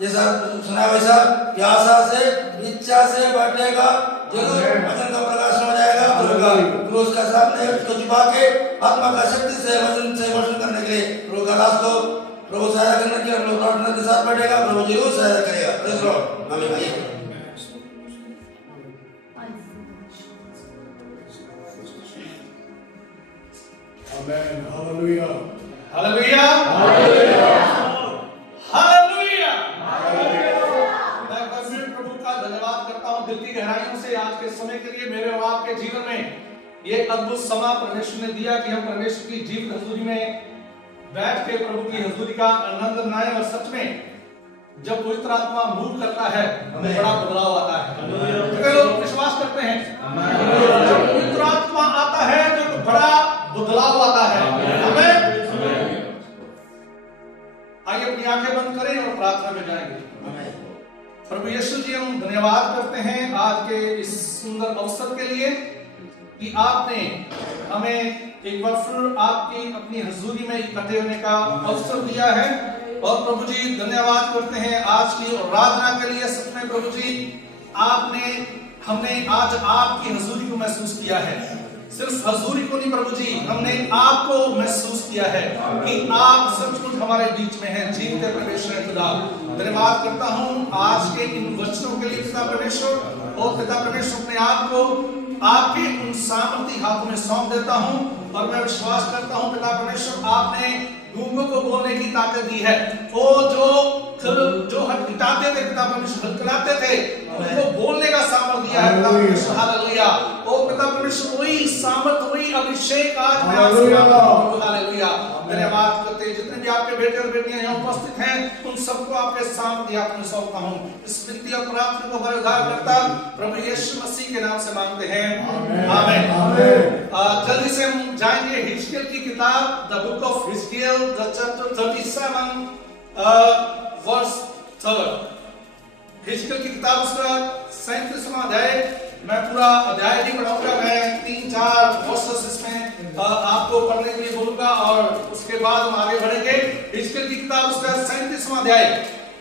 जैसा सुना वैसा आशा से इच्छा से बैठेगा जरूर वचन का प्रकाश हो जाएगा। क्रूस का सामने उसको छुपा के आत्मा का शक्ति से वचन से वर्षन करने के लिए प्रभु का दास को प्रभु सहायता करने के लिए हम लोग प्रार्थना के साथ बैठेगा। प्रभु जरूर सहायता करेगा। Praise Lord. आमीन। आमेन। हालेलुया। हालेलुया। हालेलुया। मैं फिर प्रभु का धन्यवाद करता हूँ दिल की गहराइयों से आज के समय के लिए। मेरे और आपके जीवन में ये अद्भुत समा परमेश्वर ने दिया कि हम परमेश्वर की जीवित हजूरी में बैठ के प्रभु की हजूरी का आनंद मनाएं। और सच में जब पवित्र आत्मा मूव करता है बड़ा बदलाव आता है। कितने लोग विश्वास करते हैं? जब पवित्र आत्मा आता है तो बड़ा बदलाव आता है। हमें आइए अपनी आंखें बंद करें और प्रार्थना में जाएंगे। प्रभु यीशु जी, हम धन्यवाद करते हैं आज के इस सुंदर अवसर के लिए कि आपने हमें एक बार फिर आपकी अपनी हजूरी में इकट्ठे होने का अवसर दिया है। और प्रभु जी धन्यवाद करते हैं आज की आराधना के लिए। सच में प्रभु जी हमने आज आपकी हजूरी को महसूस किया है। सिर्फ हजूरी को नहीं प्रभु जी, हमने आपको महसूस किया है कि आप सचमुच हमारे बीच में हैं, जीवते परमेश्वर खुदा। धन्यवाद करता हूँ आज के इन वचनों के लिए पिता परमेश्वर। और पिता परमेश्वर अपने आप को आपके उन सामर्थी हाथों में सौंप देता हूँ। और मैं विश्वास करता हूँ पिता परमेश्वर आपने गूंगों को बोलने की ताकत दी है। वो जो हटकाते थे पिता परमेश्वर, हटकाते थे, उनको बोलने का सामर्थ दिया है पिता परमेश्वर। हालेलुया। ओ पिता परमेश्वर वही सामर्थ, वही अभिषेक आज मैं हालेलुया धन्यवाद करते हैं। जितने भी आपके बेटे और बेटियां यहाँ उपस्थित हैं उन सबको आपके सामने आपको सौंपता हूँ। इस विनती और प्रार्थना को बड़े उद्धार करता प्रभु यीशु मसीह के नाम से मांगते हैं। आमीन। जल्दी से हम जाएंगे हिजकिय्याह की किताब, the book of Hezekiah, the chapter 37 verse 3। हिजकिय्याह की किताब उसका 37वां अध्याय। मैं पूरा अध्याय नहीं पढ़ाऊंगा, मैं 3-4 वर्सेस इसमें आपको पढ़ने के लिए बोलूंगा और उसके बाद हम आगे बढ़ेंगे। हिजकिय्याह की किताब उसका 37वां अध्याय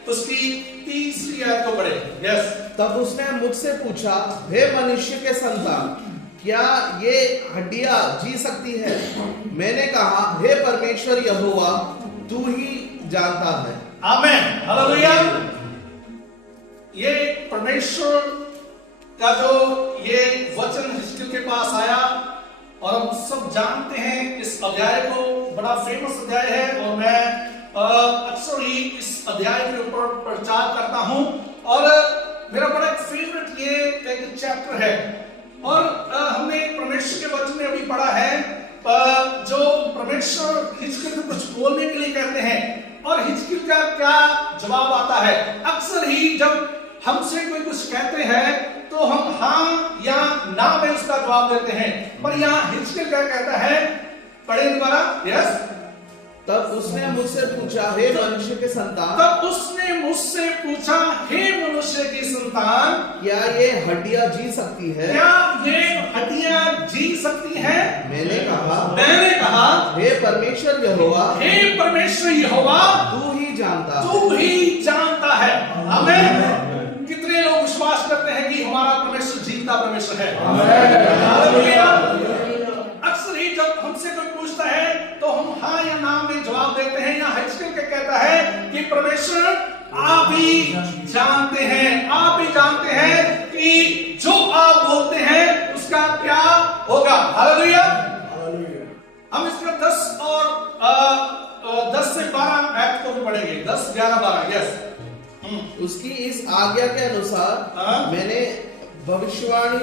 उसकी 3री आयत को पढ़े। यस। तब उसने मुझसे पूछा, हे मनुष्य के संतान, क्या ये हड्डियां जी सकती है? मैंने कहा, हे परमेश्वर यहोवा, तू ही जानता है। आमीन। हालेलुया। ये परमेश्वर का जो ये वचन हिजकिय्याह के पास आया और हम सब जानते हैं इस अध्याय को, बड़ा फेमस अध्याय है। और मैं अक्सर ही इस अध्याय के ऊपर प्रचार करता हूं और मेरा बड़ा फेवरेट ये एक चैप्टर है। और हमने परमेश्वर के वचन में अभी पढ़ा है जो परमेश्वर हिजकिय्याह को कुछ बोलने के लिए कहते हैं और हिजकिय्याह का क्या जवाब आता है। अक्सर ही जब हमसे कोई कुछ कहते हैं तो हम हाँ या ना में उसका जवाब देते हैं, पर यहाँ हिजकिय्याह क्या कहता है? पढ़े दोबारा। यस। तब उसने मुझसे पूछा, हे मनुष्य के संतान। तब उसने मुझसे पूछा, हे मनुष्य की संतान, क्या ये हड्डियां जी सकती है? क्या ये हड्डियां जी सकती हैं? मैंने कहा, हे परमेश्वर यहोवा, हे परमेश्वर यहोवा, तू ही जानता है। आमीन। कितने लोग विश्वास करते हैं कि हमारा परमेश्वर जीविता परमेश्वर है? हालेलुया। अक्सर ही जब हमसे कोई पूछता है तो हम हाँ या ना में जवाब देते हैं। या हिजकिय्याह कहता है कि परमेश्वर आप ही जानते हैं कि जो आप बोलते हैं उसका क्या होगा। हालेलुया। हम इसका 10 से 12 आयत को भी पढ़ेंगे। 10, 11, 12। यस। उसकी इस आज्ञा के अनुसार मैंने भविष्यवाणी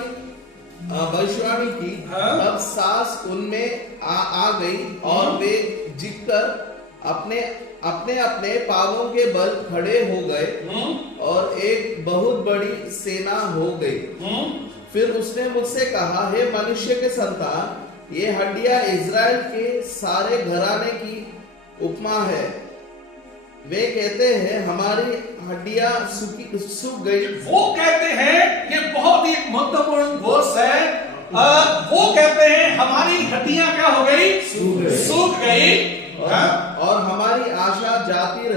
की। तब सांस उनमें आ गई और वे जीतकर अपने पांवों के बल खड़े हो गए और एक बहुत बड़ी सेना हो गई। फिर उसने मुझसे कहा, हे मनुष्य के संतान, ये हड्डियां इज़राइल के सारे घराने की उपमा है। वे कहते हैं हमारी हड्डियां सूख गई। वो कहते हैं, ये बहुत ही महत्वपूर्ण वर्स है। वो कहते हैं हमारी हड्डियां क्या हो गई? सूख गई। और हमारी आशा जाती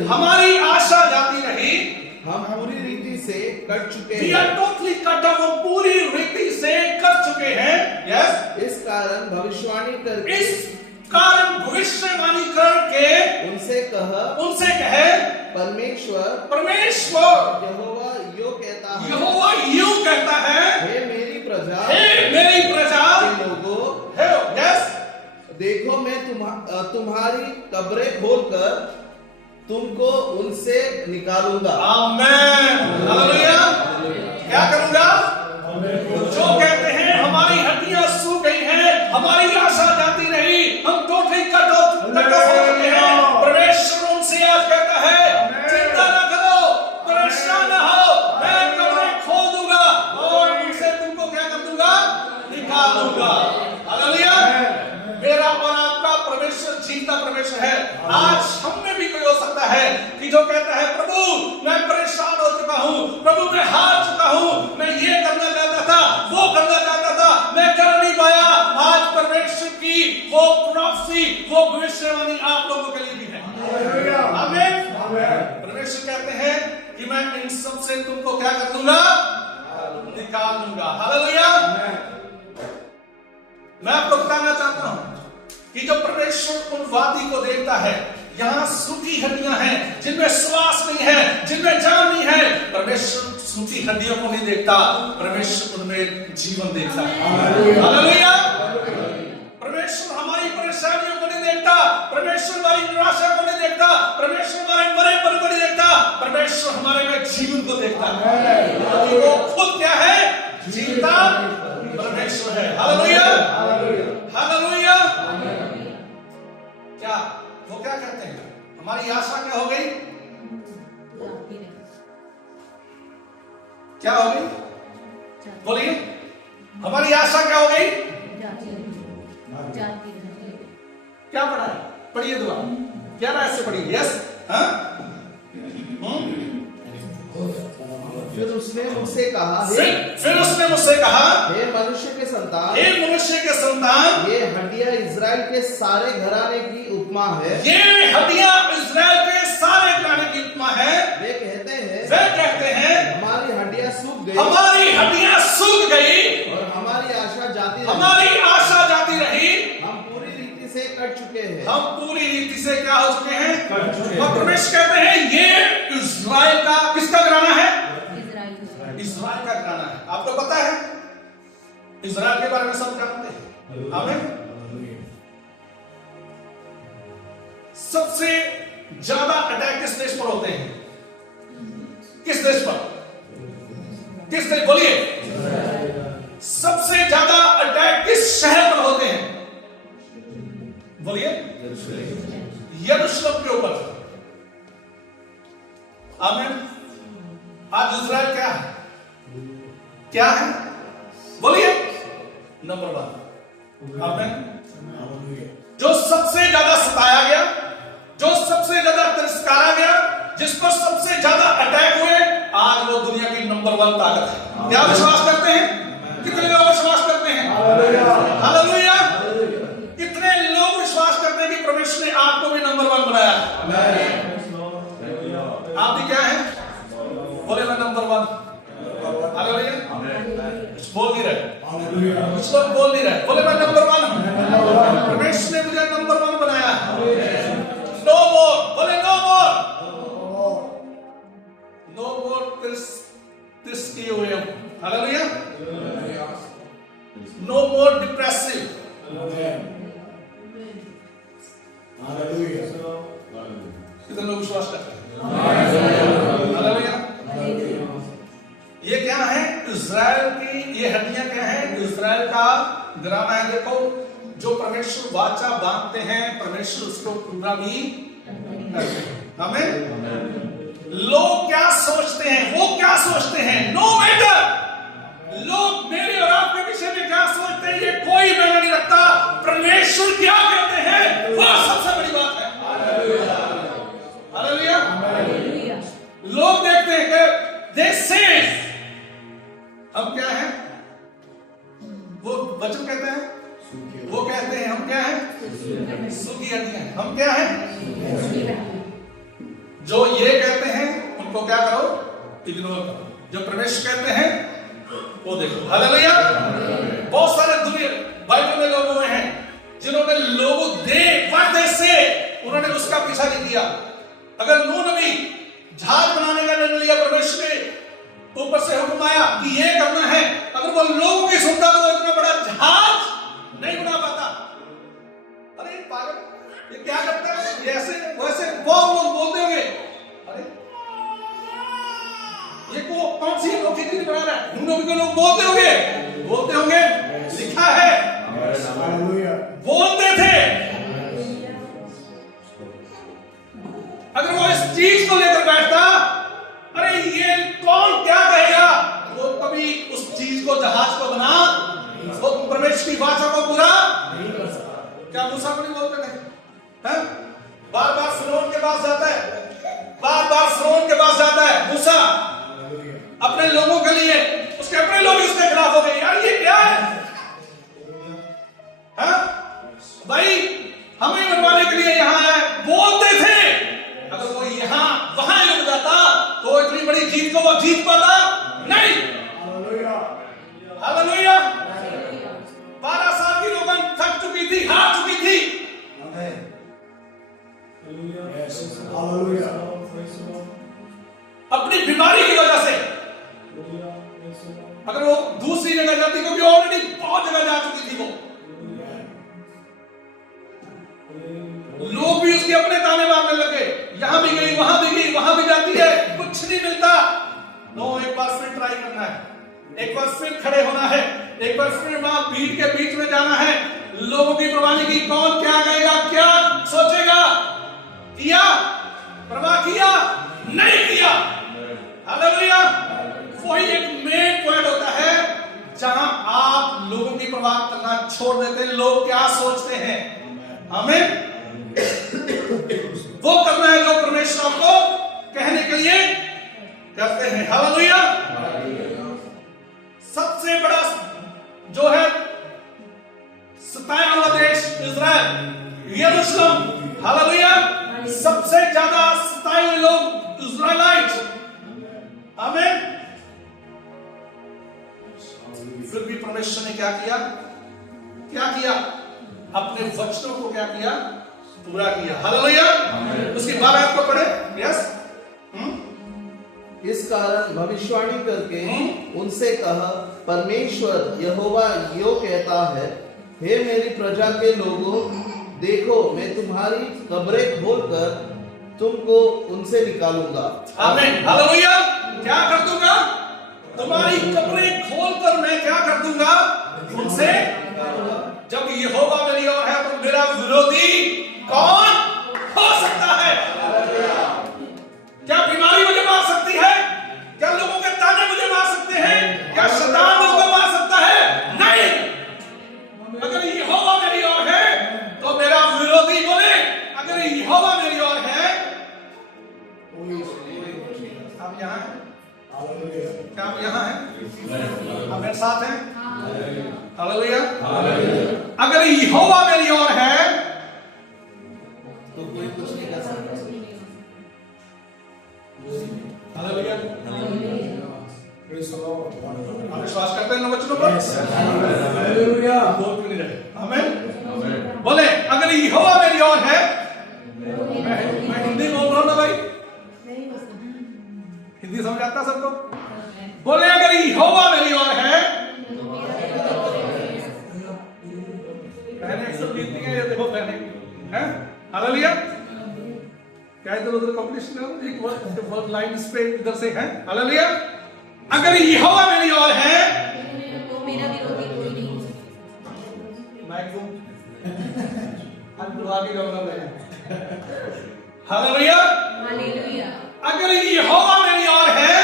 रही। हम पूरी रीति से कट चुके We हैं। are totally cut off, हम पूरी रीति से कट चुके हैं। Yes? इस कारण भविष्यवाणी करके इस कारण भविष्यवाणी करके उनसे कहे परमेश्वर यहोवा यो कहता है, यहोवा यूं कहता है, हे मेरी प्रजा के लोगों, यस, देखो मैं तुम्हारी कब्रें खोलकर तुमको उनसे निकालूंगा। आमेन, हालेलुया। क्या करूंगा? जो कहते हैं हमारी हड्डियां सूख गई हैं, हमारी आशा जाती रही, हम टोटली कट ऑफ हो चुके हैं, परमेश्वर उनसे आज कहता है चिंता ना करो, परेशान ना हो, मैं कब्रें खोल दूंगा और उनसे तुमको क्या कर दूंगा? निकाल दूंगा। हालेलुया। मेरा और आपका परमेश्वर जीता परमेश्वर है। आज हम में भी कोई हो सकता है कि जो कहता है प्रभु मैं परेशान हो चुका हूं, प्रभु मैं हार चुका हूं, मैं ये करना चाहता था, वो करना चाहता था, मैं कर नहीं पाया। आज परमेश्वर की वो प्रोफेसी, वो भविष्यवाणी आप लोगों के लिए भी है। आमीन। परमेश्वर कहते हैं कि मैं इन सब से तुमको क्या कर दूंगा? निकाल दूंगा। हालेलुया। मैं आपको बताना चाहता हूं कि जब परमेश्वर उन वादी को देखता है, यहां सूखी हड्डियां हैं जिनमें श्वास नहीं है, जिनमें जान नहीं है, परमेश्वर सूखी हड्डियों को नहीं देखता, परमेश्वर उनमें जीवन देखता है। हालेलुया। परमेश्वर हमारी परेशानियों को नहीं देखता, परमेश्वर हमारी निराशा को नहीं देखता, परमेश्वर हमारे मरेपन को नहीं देखता, परमेश्वर हमारे में जीवन को देखता है। वो खुद क्या है? जीता परमेश्वर है। Hallelujah, hallelujah. क्या वो क्या कहते हैं? हमारी आशा क्या हो गई? क्या हो गई? बोलिए, हमारी आशा क्या हो गई? क्या पढ़ा है? पढ़िए दुआ, क्या रहस्य पढ़िए। यस, हाँ। फिर उसने मुझसे कहा, हे मनुष्य के संतान, ये हड्डियां इज़राइल के सारे घराने की उपमा है। ये हड्डियां इज़राइल के सारे घराने की उपमा है। वे कहते हैं हमारी हड्डियां सूख गई, और हमारी आशा जाती रही, हम पूरी रीति से कट चुके हैं। हम पूरी रीति से क्या हो चुके हैं? कट चुके हैं। और परमेश्वर कहते हैं ये इज़राइल का किसका घराना है? इज़राइल का घराना है। आपको पता है इज़राइल के बारे में सब जानते हैं। आमीन। सबसे ज्यादा अटैक किस देश पर होते हैं? किस देश पर? किस देश? बोलिए। सबसे ज्यादा अटैक किस शहर पर होते हैं? बोलिए। यरूशलेम के ऊपर। आमीन। आज इज़राइल क्या है? क्या है? बोलिए। नंबर 1। आमीन। जो सबसे ज्यादा सताया गया, जो सबसे ज्यादा तिरस्कारा गया, जिस पर सबसे ज्यादा अटैक हुए, आज वो दुनिया की नंबर 1 ताकत है। क्या विश्वास करते हैं? कितने लोग विश्वास करते हैं? हालेलुया। कितने लोग विश्वास करते हैं कि परमेश्वर ने आपको भी नंबर 1 बनाया? आप भी क्या है? बोले मैं नंबर 1। हालेलुया। बोल नहीं रहे, कुछ लोग बोल नहीं रहे। बोले मैं नंबर 1 हूं, परमेश्वर ने मुझे नंबर 1 बनाया। नो मोर, बोले नो मोर तिरस किए हुए हम। हालेलुया। नो मोर डिप्रेसिव। कितने लोग विश्वास करते हैं? हालेलुया। ये क्या है? इज़राइल की ये हड्डियां क्या है? इज़राइल का घराना है। देखो, जो परमेश्वर वाचा बांधते हैं, परमेश्वर उसको पूरा भी करते हैं। आमीन। लोग क्या सोचते हैं, वो क्या सोचते हैं, नो मैटर। लोग मेरे और आपके विषय में क्या सोचते हैं, ये कोई मैटर नहीं रखता। परमेश्वर क्या कहते हैं, वो सबसे बड़ी बात है। हालेलुया। लोग देखते हैं कि they say, हम क्या हैं? वो वचन कहते हैं, वो कहते हैं हम क्या हैं? सूखी हड्डियां। हम क्या हैं? जो ये कहते हैं उनको क्या करो? इग्नोर करो। जो प्रवेश कहते हैं वो देखो। हालेलुया। बहुत सारे दुनिया बाइबल में लोग हुए हैं जिन्होंने लोगों वादे से उन्होंने उसका पीछा नहीं किया। अगर नूह नबी जहाज बनाने का निर्णय लिया, परमेश्वर के ऊपर से हुक्म आया कि ये करना है, अगर वो लोगों की सुनता तो वो इतना बड़ा जहाज नहीं बना पाता। अरे पागल, ये क्या करता है, ये ऐसे वैसे बहुत लोग बोलते होंगे, अरे ये कौन सी अनोखी चीज बना रहा है। नूह नबी को लोग बोलते होंगे, लिखा है बोलते थे। अगर वो इस चीज को लेकर बैठता, अरे ये कौन क्या कहेगा, वो कभी उस चीज को, जहाज को बना, वो परमेश्वर की वाचा को पूरा नहीं कर सकता। क्या मूसा को नहीं बोलते थे? बार बार फिरौन के पास जाता है, मूसा अपने लोगों के लिए, उसके अपने लोग इसके खिलाफ हो गए, यार ये क्या है? भाई हमें बनवाने के लिए यहां आया, बोलते थे। अगर वो यहां वहां रुक जाता तो इतनी बड़ी जीत को वो जीत पाता नहीं। हालेलुया। 12 साल की रोगन थक चुकी थी, हार चुकी थी। अपनी बीमारी की वजह से। अगर वो दूसरी जगह जाती, क्योंकि ऑलरेडी बहुत जगह जा चुकी थी, वो लोग भी उसके अपने ताने मारने लगे, यहां भी गई, वहां भी गई, वहां भी जाती है, कुछ नहीं मिलता। नो, एक बार फिर ट्राई करना है, एक बार फिर खड़े होना है, एक बार फिर वहां भीड़ के बीच में जाना है, लोगों की परवाह नहीं की, कौन क्या कहेगा, क्या सोचेगा, किया, परवाह किया, नहीं किया। हालेलुया। वही एक मेन पॉइंट होता है जहां आप लोगों की परवाह करना छोड़ देते हैं, लोग क्या सोचते हैं, हमें वो करना है जो परमेश्वर को कहने के लिए करते हैं। हालेलुया। सबसे बड़ा जो है सताया हुआ देश इजराइल, यरूशलेम। हालेलुया। सबसे ज्यादा सताए हुए लोग इजराइलाइट। आमीन। फिर भी परमेश्वर ने क्या किया? अपने वचनों को क्या किया? पूरा किया। हालेलुया। उसकी 12 आयत को पढ़े। यस। इस कारण भविष्यवाणी करके उनसे कहा, परमेश्वर यहोवा यो कहता है, हे मेरी प्रजा के लोगों, देखो मैं तुम्हारी कब्रें खोलकर तुमको उनसे निकालूंगा। आमीन। हालेलुया। क्या कर दूंगा? तुम्हारी कब्रें खोलकर मैं क्या कर दूंगा? उनसे। जब यहोवा मेरी ओर है तो मेरा विरोधी कौन हो सकता है? क्या बीमारी मुझे मार सकती है? क्या लोगों के ताने मुझे मार सकते हैं? क्या शैतान मुझको मार सकता है? नहीं। अगर यहोवा मेरी ओर है तो मेरा विरोधी बोले, अगर यहोवा मेरी ओर है। आप यहाँ हैं? क्या आप यहाँ हैं? आप मेरे साथ हैं? हालेलुया। अगर यहोवा मेरी ओर है तो कोई कुछ नहीं कर सकता। हालेलुया। आप विश्वास करते हैं वचनों पर? हालेलुया। आमीन। बोले, अगर यहोवा मेरी ओर है। मैं हिंदी बोल रहा हूं ना भाई, हिंदी समझ आता सबको? बोले, अगर यहोवा मेरी ओर है। पहले 120 है, ये देखो पहले हैं। हालेलुया। क्या इधर उधर कंपटीशन है? एक वर्ड लाइन इस पे इधर से है। हालेलुया। अगर यहोवा मेरी ओर है तो मेरा विरोधी कोई नहीं हो सकता। माइक को आगे जाऊंगा मैं। हालेलुया। हालेलुया। अगर यहोवा मेरी ओर है,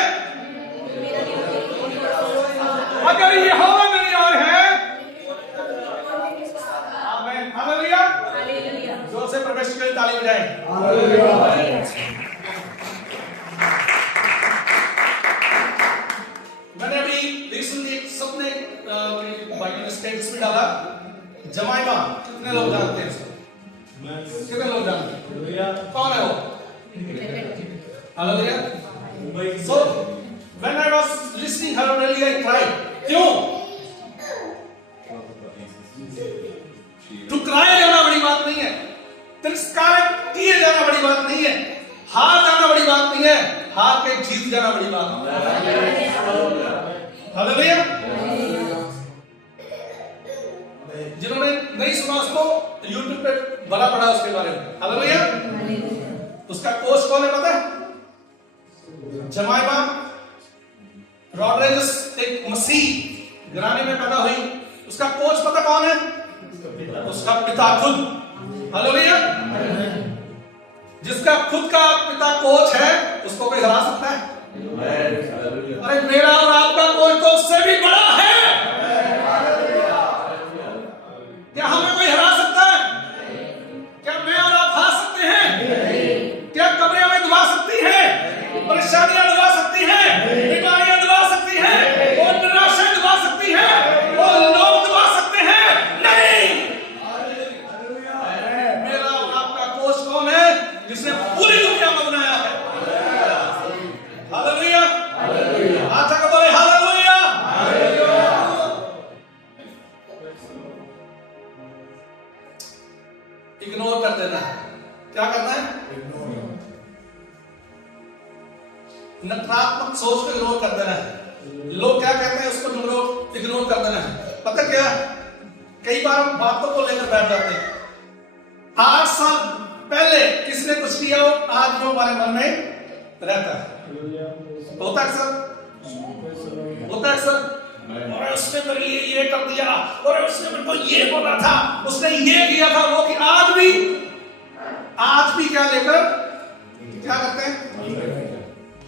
मेरा विरोधी कोई नहीं हो सकता। अगर यहोवा मेरी ओर है। आमीन। हालेलुया। हालेलुया। जोर से प्रवेश के लिए ताली बजाएं। मैंने अभी रिसेंटली एक सपने बाइबल स्टेटस में डाला, जमाइका। कितने लोग जानते हैं इसको? कितने लोग जानते हैं? कौन है वो? Hallelujah. So was listening her really I cried. क्यों? ठुकराए जाना बड़ी बात नहीं है, तिरस्कार किए जाना बड़ी बात नहीं है, हार जाना बड़ी बात नहीं है, हार के जीत जाना बड़ी बात है। हालेलुया। जिन्होंने नहीं सुना उसको YouTube पे बड़ा पड़ा उसके बारे में। हालेलुया। उसका कोच कौन है पता है? जमाइमा रॉड्रिगेज, एक मसीह घराने में पैदा हुई। उसका कोच पता कौन है? उसका पिता खुद। हालेलुया। जिसका खुद का पिता कोच है उसको कोई हरा सकता है? अरे मेरा और आपका कोच तो उससे भी बड़ा है। क्या हमें कोई हरा सकता है? क्या मैं और आप हार सकते हैं? क्या कब्रें हमें दबा सकती हैं? परेशानियां दबा सकती हैं? बीमारियां दबा सकती हैं? और निराशा दबा सकती है? और लोग दबा सकते हैं? नहीं। मेरा और आपका कोच कौन है? जिसने पूरी दुनिया को बनाया है। हालेलुया। आज तक बोले हालेलुया। इग्नोर कर देना है। क्या करना है? नकारात्मक सोच को इग्नोर कर देना है। लोग क्या कहते हैं उसको इग्नोर कर देना है। पता क्या, कई बार हम बातों को लेकर बैठ जाते हैं। 8 साल पहले किसने कुछ किया हो, आज वो हमारे मन में रहता है। होता है सर, होता है सर। और उसने मेरे लिए ये कर दिया, और उसने मेरे को ये बोला था, उसने ये किया था, वो कि आज भी क्या लेकर क्या करते हैं?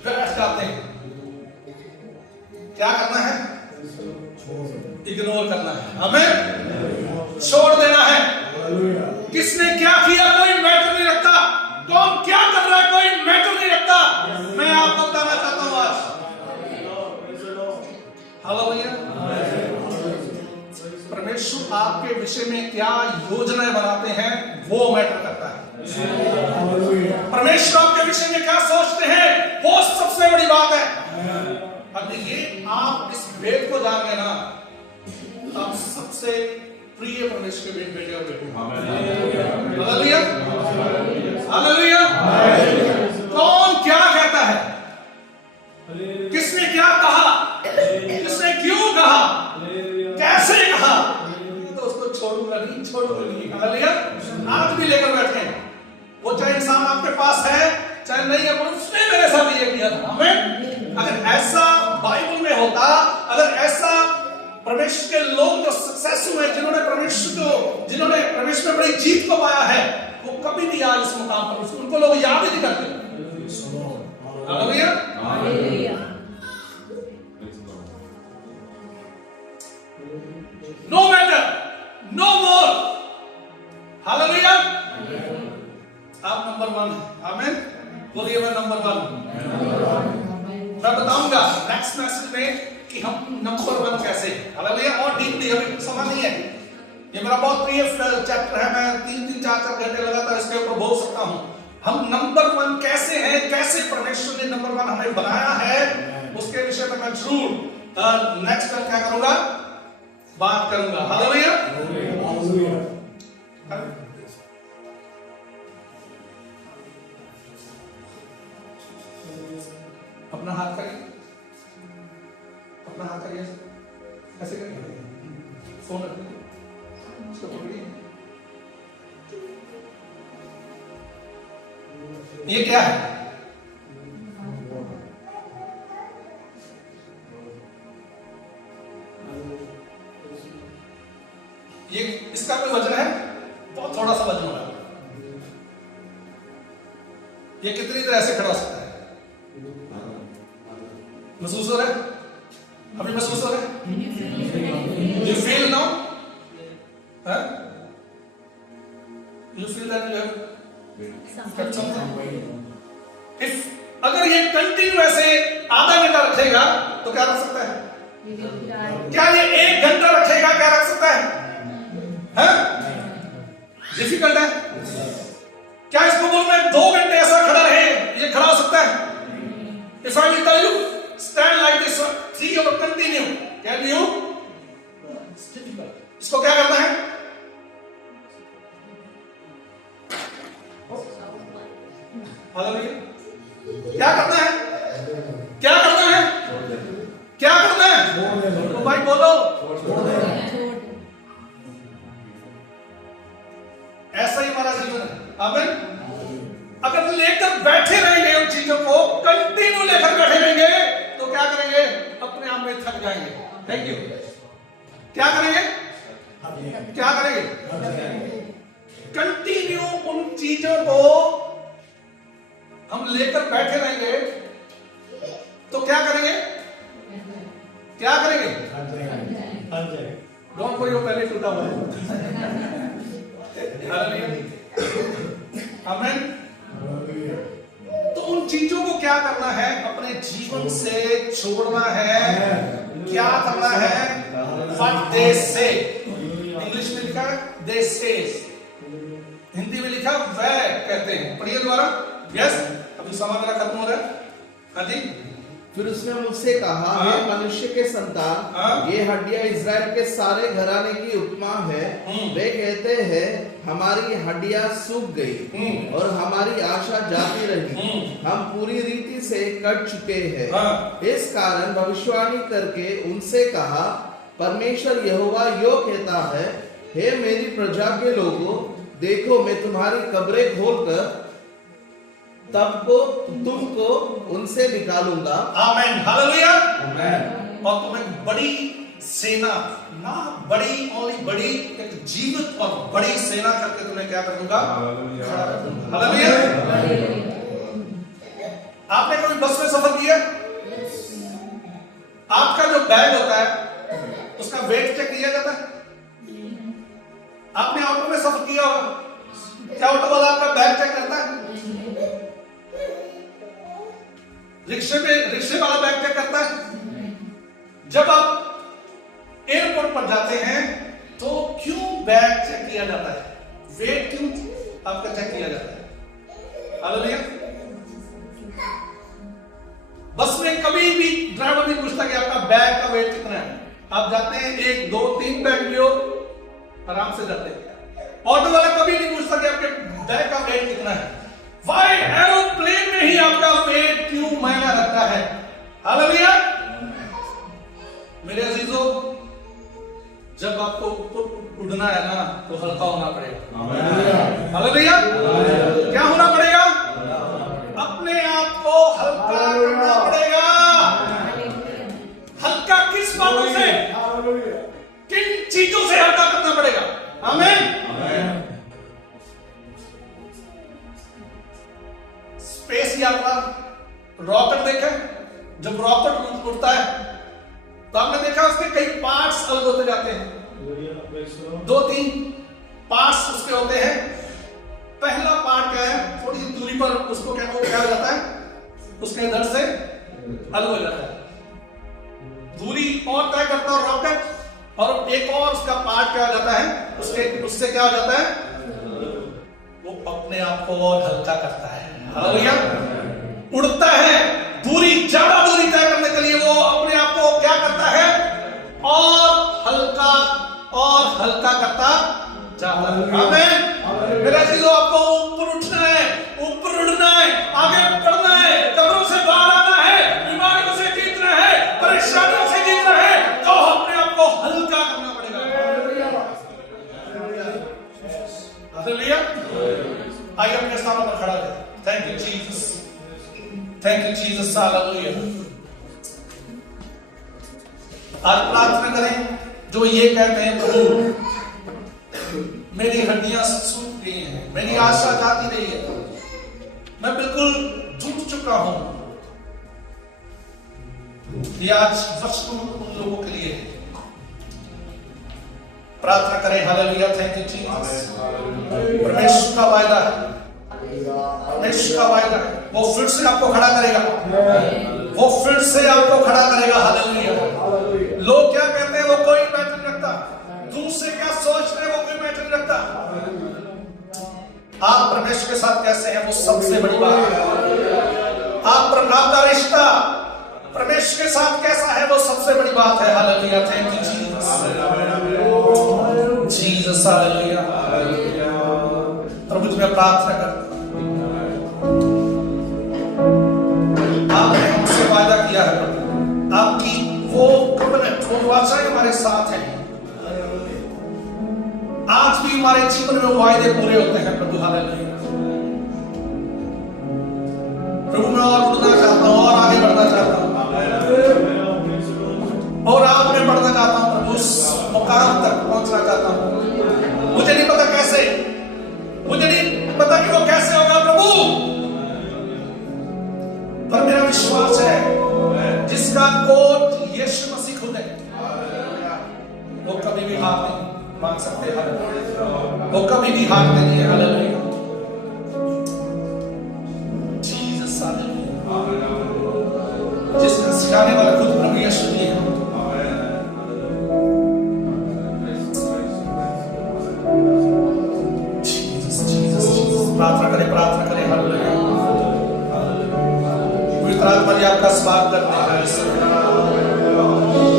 बैठ जाते हैं। क्या करना है? इग्नोर करना है, हमें छोड़ देना है। किसने क्या किया कोई मैटर नहीं रखता, कौन क्या कर रहा है कोई मैटर नहीं रखता। मैं आपको बताना चाहता हूं आज। हालेलुया। परमेश्वर आपके विषय में क्या योजनाएं बनाते हैं वो मैटर करता है। परमेश्वर आपके विषय में क्या सोचते हैं वो सबसे बड़ी बात है। अब देखिए, आप इस वेद को जान गए ना, आप सबसे प्रिय परमेश्वर के बेटे और बेटी। हालेलुया। हालेलुया। कौन क्या कहता है, किसने क्या कहा, किसने क्यों कहा, कैसे कहा, तो उसको छोड़ूंगा नहीं। हालेलुया। आज भी लेकर बैठे हैं, वो चाहे इंसान आपके पास है चाहे नहीं है, पर उसने मेरे साथ ये किया था। हमें अगर ऐसा बाइबल में होता, अगर ऐसा परमेश्वर के लोग जो सक्सेस हुए, जिन्होंने परमेश्वर में बड़ी जीत को पाया है, वो कभी नहीं आज इस मुकाम पर, उनको लोग याद ही नहीं करते। हालेलुया। नो मैटर, नो मोर। हालेलुया। आप नंबर 1 हैं। आमीन। बोलिए मैं नंबर 1। मैं बताऊंगा नेक्स्ट मैसेज में कि हम नंबर 1 कैसे। हालेलुया। और डीपली अभी समय नहीं है, ये मेरा बहुत प्रिय चैप्टर है। मैं 3-3, 4-4 घंटे लगातार इसके ऊपर बोल सकता हूं। हम नंबर 1 कैसे हैं, कैसे परमेश्वर ने नंबर 1 हमें बनाया है, उसके विषय में मैं जरूर नेक्स्ट टाइम क्या करूंगा, बात करूंगा। हालेलुया। अपना हाथ करिए, अपना हाथ करिए, ऐसे करिए, फोन रखिए, उसको पकड़िए। ये क्या है? ये इसका कोई वजन है? बहुत थोड़ा सा वजन होगा। ये कितनी देर ऐसे खड़ा हो सकता है? महसूस हो रहा है? अभी महसूस हो रहा है? You feel now? Huh? You feel that you have got something? If अगर ये कंटिन्यू ऐसे आधा घंटा रखेगा तो क्या रख सकता है? क्या ये 1 घंटा रखेगा? क्या रख सकता है? डिफिकल्ट है। क्या इसको बोलूं मैं 2 घंटे ऐसा खड़ा रहे, ये खड़ा हो सकता है? If I will tell you stand like this one, सी और कंटिन्यू, कैन यू, इसको क्या करना है? हालेलुया। क्या करना है? क्या करना है? क्या करना है? तो भाई बोलो, ऐसा ही हमारा जीवन है। आमीन। अगर लेकर बैठे रहेंगे उन चीजों को, कंटिन्यू लेकर बैठे रहेंगे, तो क्या करेंगे? अपने आप में थक जाएंगे। Thank you. क्या करेंगे? क्या करेंगे? कंटिन्यू उन चीजों को हम लेकर बैठे रहेंगे, तो क्या करेंगे? क्या करेंगे? डोंट वरी, वो पहले टूटा हुआ है। आमीन। तो उन चीजों को क्या करना है? अपने जीवन से छोड़ना है। क्या करना है? What they say, इंग्लिश में लिखा है they says, हिंदी में लिखा वह कहते हैं। पढ़िए दोबारा। यस, अभी समय मेरा खत्म हो रहा है। हाँ जी। फिर उसने मुझसे कहा, हे मनुष्य के संतान, ये हड्डियां इजराइल के सारे घराने की उपमा है। वे कहते हैं, हमारी हड्डियां सूख गई और हमारी आशा जाती रही, हम पूरी रीति से कट चुके हैं। इस कारण भविष्यवाणी करके उनसे कहा, परमेश्वर यहोवा यो कहता है, हे मेरी प्रजा के लोगों, देखो मैं तुम्हारी कब्रें खोलकर तब को तुमको उनसे निकालूंगा। आमीन। हालेलुया। आमीन। और तुम्हें बड़ी सेना, ना बड़ी और बड़ी, एक जीवित और बड़ी सेना करके तुम्हें क्या करूंगा? खड़ा कर दूंगा। हालेलुया। आपने कभी बस में सफर किया? आपका जो बैग होता है उसका वेट चेक किया जाता है। आपने ऑटो में सफर किया होगा, क्या ऑटो वाला आपका बैग चेक करता है? रिक्शे वाला बैग चेक करता है? जब आप एयरपोर्ट पर जाते हैं तो क्यों बैग चेक किया जाता है? वेट क्यों आपका चेक किया जाता है? हालेलुया। बस में कभी भी ड्राइवर नहीं पूछता कि आपका बैग का वेट कितना है। आप जाते हैं, 1 2 3 बैग लियो, आराम से जाते हैं। ऑटो वाला कभी नहीं पूछता कि आपके बैग का वेट कितना है। वाई एरोप्लेन में ही आपका वेट क्यों महंगा लगता है? हालेलुया। मेरे अजीजों, जब आपको उड़ना है ना, तो हल्का होना पड़ेगा। हालेलुया। क्या होना पड़ेगा? अपने आप को हल्का करना पड़ेगा। हल्का किस बातों से, किन चीजों से हल्का करना पड़ेगा? आमीन। स्पेस यात्रा, रॉकेट देखे, जब रॉकेट उड़ता है तो आपने देखा उसके कई पार्ट्स अलग होते जाते हैं। 2-3 पार्ट्स उसके होते हैं। पहला पार्ट क्या है? थोड़ी सी दूरी पर उसको क्या हो जाता है, उसके अंदर से अलग हो जाता है। दूरी और तय करता है रॉकेट, और एक और उसका पार्ट क्या हो जाता है, उससे क्या हो जाता है, वो अपने आप को और हल्का करता है। हालेलुया। उड़ता है, दूरी, ज्यादा दूरी तय करने के लिए वो अपने आप को क्या करता है, और हल्का करता जाता है। आमीन। मेरे चीजों, आपको ऊपर उठना है, ऊपर उड़ना है, आगे बढ़ना है, कब्रों से बाहर आना है, बीमारियों से जीतना है, परेशानियों से जीतना है, तो अपने आप को हल्का करना पड़ेगा। हालेलुया। आइए अपने स्थानों पर खड़ा रहे। Thank you Jesus, thank you Jesus. Hallelujah. आज प्रार्थना करें जो ये कहते हैं, प्रभु मेरी हड्डियां सूख गई हैं, मेरी आशा जाती रही है, मैं बिल्कुल झुक चुका हूं। ये आज वचन उन लोगों के लिए प्रार्थना करें। हालेलुया। Thank you Jesus. परमेश्वर का वायदा है, परमेश्वर का वायदा है, वो फिर से आपको खड़ा करेगा, वो फिर से आपको खड़ा करेगा। हालेलुया। लोग क्या कहते हैं वो कोई मैटर नहीं रखता, दूसरे क्या सोच रहे हैं वो कोई मैटर नहीं रखता। आप परमेश्वर के साथ कैसे हैं वो सबसे बड़ी बात है। आप प्रभु का रिश्ता परमेश्वर के साथ कैसा है वो सबसे सबसे बड़ी बात है। Hallelujah, thank you Jesus, Jesus, hallelujah. प्रभु जी मैं प्रार्थना करता हूं, आपने हमसे वादा किया है प्रभु, आपकी वो कवनेंट, वो वाचा हमारे साथ है। आज भी हमारे जीवन में वायदे पूरे होते हैं प्रभु। हालेलुया प्रभु, मैं और उड़ना चाहता हूं और आगे बढ़ना चाहता हूं और आप में बढ़ना चाहता हूं प्रभु, उस मुकाम तक पहुंचना चाहता हूं। मुझे नहीं पता कैसे, मुझे नहीं पता कि वो कैसे होगा प्रभु, पर मेरा विश्वास है जिसका कोच यीशु मसीह खुद है, वो कभी भी हार नहीं मांग सकते। हालेलुया, वो कभी भी हार नहीं है। हालेलुया, जीसस, हालेलुया, जिसका सिखाने वाला खुद प्रभु यीशु ही है। जीसस, जीसस, जीसस, प्रार्थना करें, हालेलुया। पवित्र आत्मा जी आपका स्वागत करते हैं।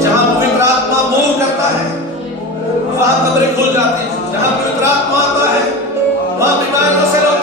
जहां पवित्र आत्मा मूव करता है वहां कब्रें खुल जाती हैं। जहां पवित्र आत्मा आता है वहां बीमारियों से लोग